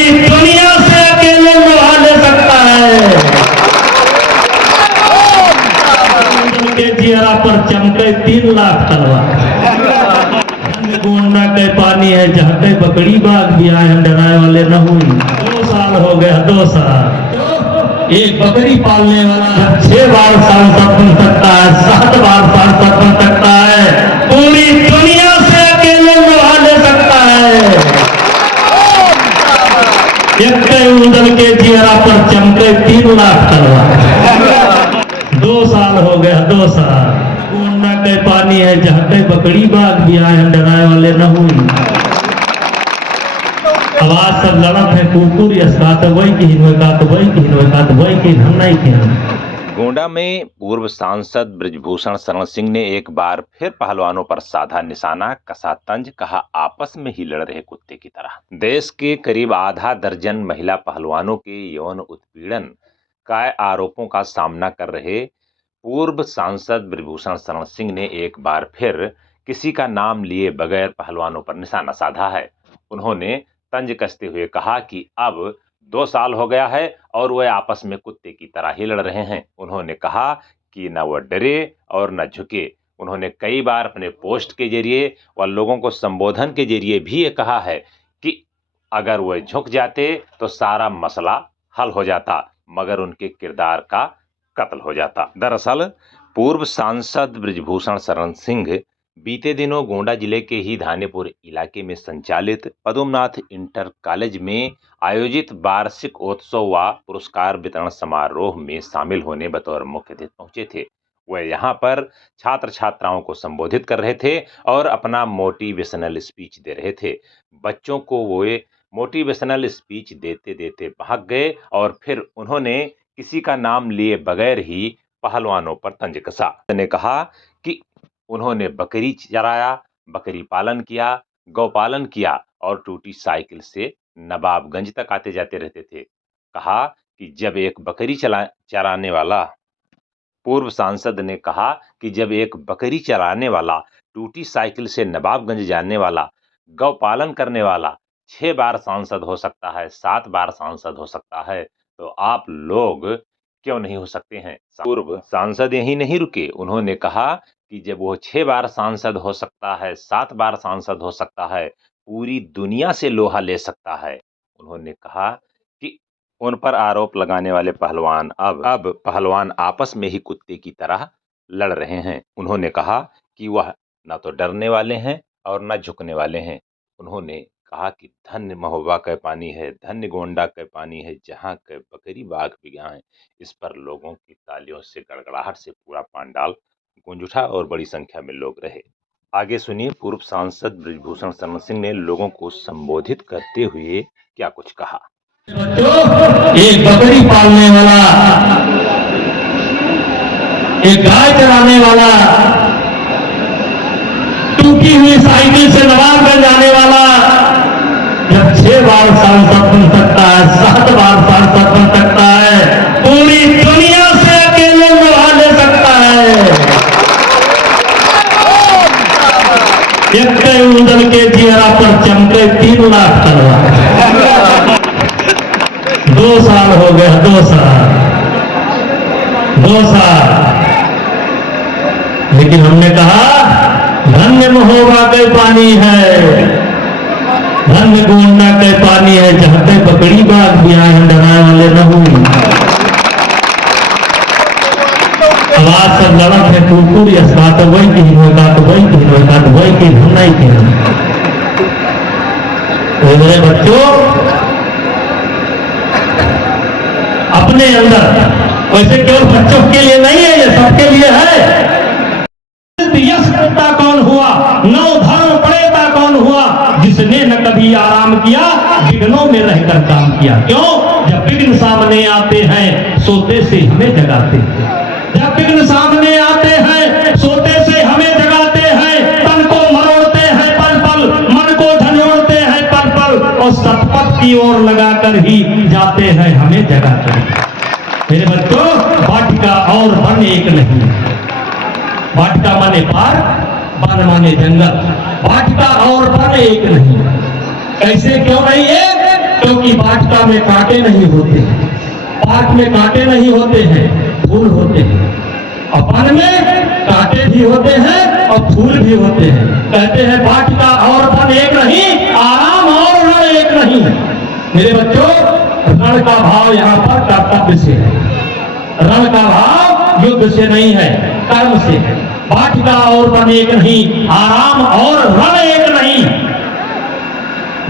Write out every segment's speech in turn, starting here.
पूरी दुनिया से अकेले लुहा ले सकता है। के चेहरा पर चमके 3 लाख तलवार। गोंडा के पानी है जहाँ के बकरी बाग भी आए हैं, डराए वाले न हुई। 2 साल हो गया, 2 साल। एक बकरी पालने वाला 6 बार सांसद बन सकता है, 7 बार सांसद बन सकता है, पूरी दुनिया से अकेले लुहा ले सकता है। एक उदल के चेहरा पर चमके 3 लाख तलवार। 2 साल हो गया, 2 साल। गोंडा के पानी है जहाँ के बकरी बाग भी आए हैं, डराए वाले न हुई। आवाज सब लड़त है कुकुर यसकात वही की हिनवकात वही की हिनवकात वही की हम नहीं के। गोंडा में पूर्व सांसद बृजभूषण शरण सिंह ने एक बार फिर पहलवानों पर साधा निशाना, कसा तंज, कहा आपस में ही लड़ रहे कुत्ते की तरह। देश के करीब आधा दर्जन महिला पहलवानों के यौन उत्पीड़न का आरोपों का सामना कर रहे पूर्व सांसद बृजभूषण शरण सिंह ने एक बार फिर किसी का नाम लिए बगैर पहलवानों पर निशाना साधा है। उन्होंने तंज कसते हुए कहा कि अब 2 साल हो गया है और वह आपस में कुत्ते की तरह ही लड़ रहे हैं। उन्होंने कहा कि न वह डरे और न झुके। उन्होंने कई बार अपने पोस्ट के जरिए व लोगों को संबोधन के जरिए भी ये कहा है कि अगर वह झुक जाते तो सारा मसला हल हो जाता, मगर उनके किरदार का कत्ल हो जाता। दरअसल पूर्व सांसद बृजभूषण शरण सिंह बीते दिनों गोंडा जिले के ही धानेपुर इलाके में संचालित पद्मनाथ इंटर कॉलेज में आयोजित वार्षिक उत्सव व पुरस्कार वितरण समारोह में शामिल होने बतौर मुख्य अतिथि पहुंचे थे। वह यहां पर छात्र छात्राओं को संबोधित कर रहे थे और अपना मोटिवेशनल स्पीच दे रहे थे। बच्चों को वे मोटिवेशनल स्पीच देते देते भाग गए और फिर उन्होंने किसी का नाम लिए बगैर ही पहलवानों पर तंज कसा। ने कहा कि उन्होंने बकरी चराया, बकरी पालन किया, गौपालन किया और टूटी साइकिल से नवाबगंज तक आते जाते रहते थे। कहा कि जब एक बकरी चराने वाला पूर्व सांसद ने कहा कि जब एक बकरी चराने वाला, टूटी साइकिल से नवाबगंज जाने वाला, गौपालन करने वाला 6 बार सांसद हो सकता है, 7 बार सांसद हो सकता है, तो आप लोग क्यों नहीं हो सकते हैं। पूर्व सांसद यहीं नहीं रुके। उन्होंने कहा कि जब वो 6 बार सांसद हो सकता है, 7 बार सांसद हो सकता है, पूरी दुनिया से लोहा ले सकता है। उन्होंने कहा कि उन पर आरोप लगाने वाले पहलवान अब पहलवान आपस में ही कुत्ते की तरह लड़ रहे हैं। उन्होंने कहा कि वह न तो डरने वाले हैं और न झुकने वाले हैं। उन्होंने कहा कि धन्य महोबा का पानी है, धन्य गोंडा का पानी है जहाँ के बकरी बाग भी गाएं। इस पर लोगों की तालियों से, गड़गड़ाहट से पूरा पंडाल गूंज उठा और बड़ी संख्या में लोग रहे। आगे सुनिए पूर्व सांसद बृजभूषण शरण सिंह ने लोगों को संबोधित करते हुए क्या कुछ कहा। एक बकरी पालने वाला, एक गाय चराने वाला, टूटी हुई साइकिल से नवाबगंज जाने वाला जब 6 बार सांसद बन सकता है, 7 बार सांसद बन सकता है, पूरी दुनिया से अकेले लुहा ले सकता है। एक उदल के चेहरा पर चमके 3 लाख तलवार। 2 साल हो गया, 2 साल, 2 साल। लेकिन हमने कहा धन्य महोबा के पानी है, धन्य गोंडा के पानी है जहाँ के बकरी बाग भी आए हैं, डराए वाले न हुई। आवाज सब लड़त है कुकुर यसकात वही की हिनवकात वही की हिनवकात वही की हम नहीं के। मेरे बच्चों, अपने अंदर, वैसे केवल बच्चों के लिए नहीं है, ये सबके लिए है। यश करता कौन हुआ, नौ धर्म पड़ेता कौन हुआ, जिसने न कभी आराम किया, विघ्नों में रहकर काम किया। क्यों? जब विघ्न सामने आते हैं सोते से हमें जगाते हैं। जब विघ्न सामने आते हैं सोते से हमें जगाते हैं। तन को मरोड़ते हैं पल पल, मन को झंझोड़ते हैं पल पल, और सतपथ की ओर लगाकर ही जाते हैं हमें जगाते हैं। मेरे बच्चों, वाटिका और वन एक नहीं। वाटिका माने पार्क, वन माने जंगल। वाटिका और वन एक नहीं। कैसे क्यों नहीं है? क्योंकि की वाटिका में कांटे नहीं होते, पार्क में कांटे नहीं होते हैं, फूल होते हैं। अपन में कांटे भी होते हैं और फूल भी होते हैं। कहते हैं वाटिका और वन एक नहीं, आराम और रण एक नहीं। मेरे बच्चों, रण का भाव यहाँ पर कर्तव्य से है, रण का भाव युद्ध से नहीं है, कर्म से है। वाटिका और वन एक नहीं, आराम और रण एक नहीं।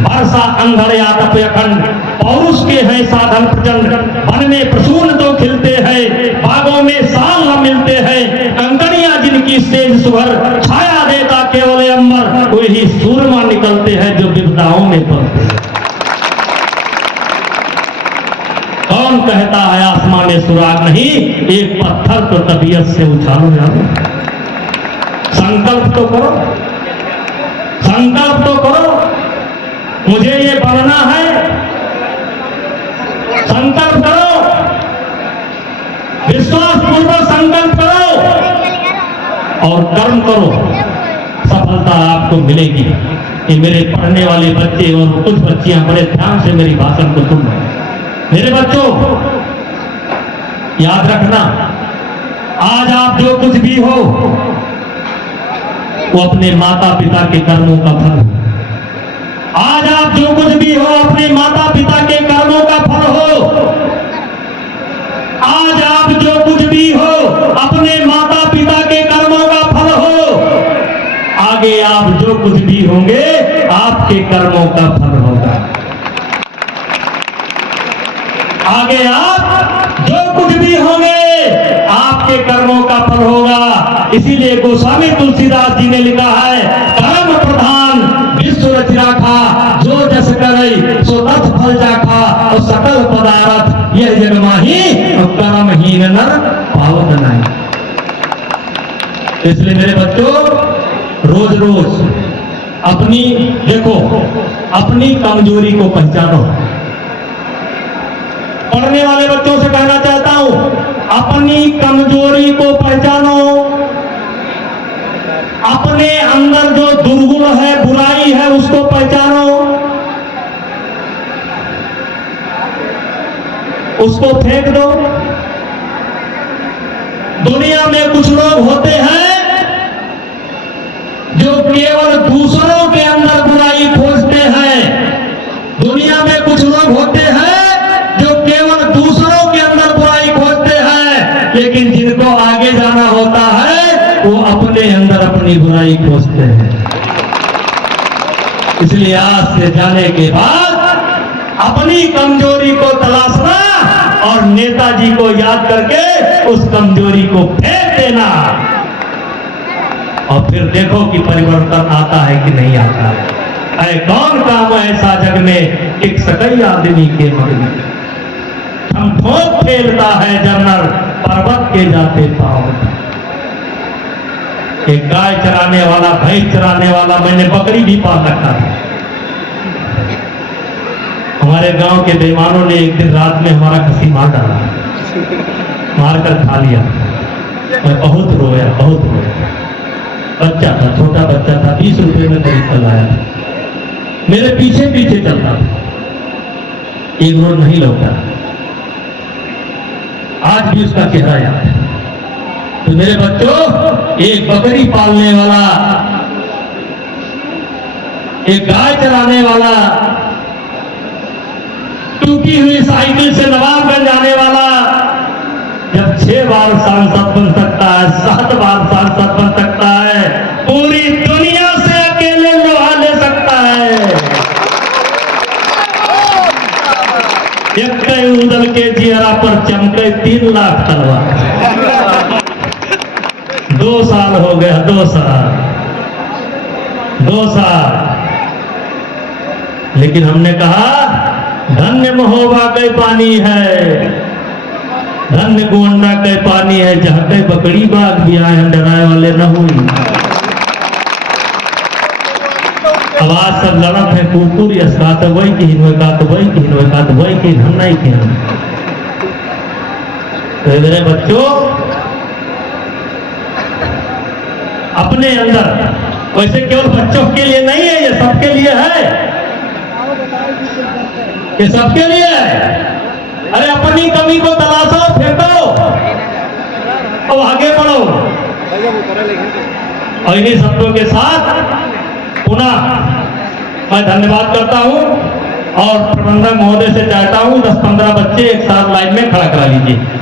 वर्षा अंधड़ या तप अखंड, पौरुष के हैं साधन प्रचंड। वन में प्रसून तो खिलते हैं, बागों में साल न मिलते हैं। कंकड़ियां जिनकी सेज सुभर, छाया देता केवल अंबर। वही सूरमा निकलते हैं जो विपदाओं में पड़ते हैं। कौन कहता है आसमान में सुराग नहीं, एक पत्थर तो तबीयत से उछालो जाओ। संकल्प तो करो, संकल्प तो करो, मुझे ये बनना है। संकल्प करो, विश्वास पूर्वक संकल्प करो और कर्म करो, सफलता आपको मिलेगी। ये मेरे पढ़ने वाले बच्चे और कुछ बच्चियां बड़े ध्यान से मेरी भाषण को सुन रहे। मेरे बच्चों, याद रखना, आज आप जो कुछ भी हो वो अपने माता पिता के कर्मों का फल हो। आज आप जो कुछ भी हो अपने माता पिता के कर्मों का फल हो। आज आप जो कुछ भी हो अपने माता पिता के कर्मों का फल हो। आगे आप जो कुछ भी होंगे आपके कर्मों का फल होगा। आगे आप जो कुछ भी होंगे आपके कर्मों का फल होगा। इसीलिए गोस्वामी तुलसीदास जी ने लिखा है, कर्म प्रधान विश्व रच राखा, जो जस करे सो तत् फल जाखा। और सकल पदार्थ यह जग माही, और कर्महीन नर पावत नहीं। इसलिए मेरे बच्चों, रोज रोज अपनी देखो, अपनी कमजोरी को पहचानो। पढ़ने वाले बच्चों से कहना चाहता हूं, अपनी कमजोरी को पहचानो। अपने अंदर जो दुर्गुण है, बुराई है, उसको पहचानो, उसको फेंक दो। दुनिया में कुछ लोग होते हैं जो केवल दूसरों के अंदर बुराई खोजते हैं। दुनिया में कुछ लोग होते हैं जो केवल दूसरों के अंदर बुराई खोजते हैं, लेकिन जिनको आगे जाना होता है वो अपने अंदर अपनी बुराई खोजते हैं। इसलिए आज से जाने के बाद अपनी कमजोरी को तलाशना और नेताजी को याद करके उस कमजोरी को फेंक देना, और फिर देखो कि परिवर्तन आता है कि नहीं आता है। ऐ कौन काम ऐसा जग में टिक सकई आदमी के मन में। हम ठोक फेरता है जनरल पर्वत के जाते पाँव। एक गाय चराने वाला, भैंस चराने वाला, मैंने बकरी भी पाल रखा था। हमारे गांव के बेईमानों ने एक दिन रात में हमारा खसी मार डाला, मारकर खा लिया। मैं बहुत रोया, बहुत रोया। बच्चा था, छोटा बच्चा था, 20 रुपए में खरीद कर लाया था। मेरे पीछे पीछे चलता था, एक रोज नहीं लौटा। आज भी उसका चेहरा याद है। तो मेरे बच्चों, एक बकरी पालने वाला, एक गाय चराने वाला, टूटी हुई साइकिल से नवाबगंज जाने वाला जब 6 बार सांसद बन सकता है, 7 बार सांसद बन सकता है, पूरी दुनिया से अकेले लोहा ले सकता है। एक उदल के जियरा पर चमके 3 लाख तलवार। 2 साल हो गया, 2 साल, 2 साल। लेकिन हमने कहा धन्य महोबा के पानी है, धन्य गोंडा के पानी है, जहां के बकरी बाग भी आए डराए वाले न हुई। आवाज सब लड़त है, कुकुर इसका तो वही की हिनवे का तो वही की हिनवे का तो वही की, हम नहीं की। तो मेरे बच्चों, अपने अंदर, वैसे केवल बच्चों के लिए नहीं है, ये सबके लिए है। ये सबके लिए है। अरे अपनी कमी को तलाशो, फेंको और आगे बढ़ो। और इन्हीं शब्दों के साथ पुनः मैं धन्यवाद करता हूं और प्रबंधक महोदय से चाहता हूं 10-15 बच्चे एक साथ लाइन में खड़ा करा लीजिए।